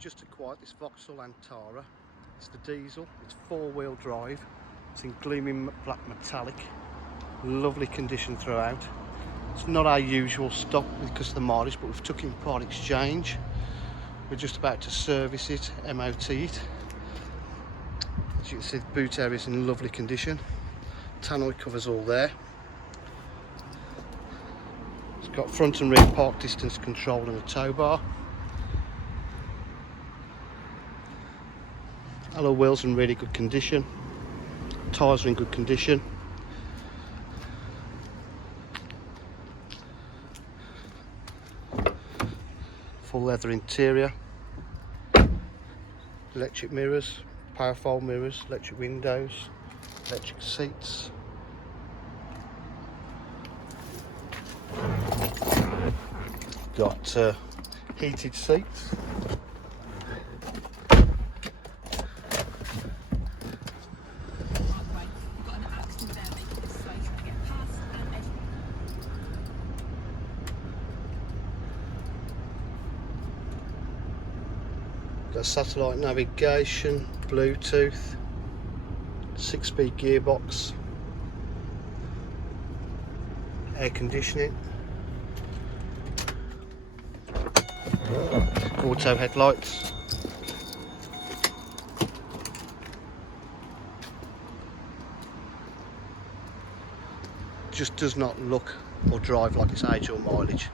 just acquired this Vauxhall Antara. It's the diesel, it's 4-wheel drive, it's in gleaming black metallic, lovely condition throughout. It's not our usual stock because of the mileage, but we've took in part exchange. We're just about to service it, MOT it. As you can see, the boot area is in lovely condition. Tannoy covers all there. It's got front and rear park distance control and a tow bar. Alloy wheels in really good condition. Tyres are in good condition. Full leather interior. Electric mirrors, power fold mirrors, electric windows, electric seats. Got heated seats. Got satellite navigation, Bluetooth, 6-speed gearbox, air conditioning, auto headlights. Just does not look or drive like its age or mileage.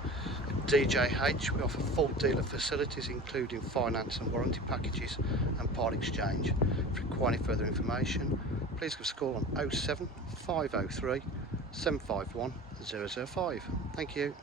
At DJH we offer full dealer facilities including finance and warranty packages and part exchange. If you require any further information, please give us a call on 07 503 751 005. Thank you.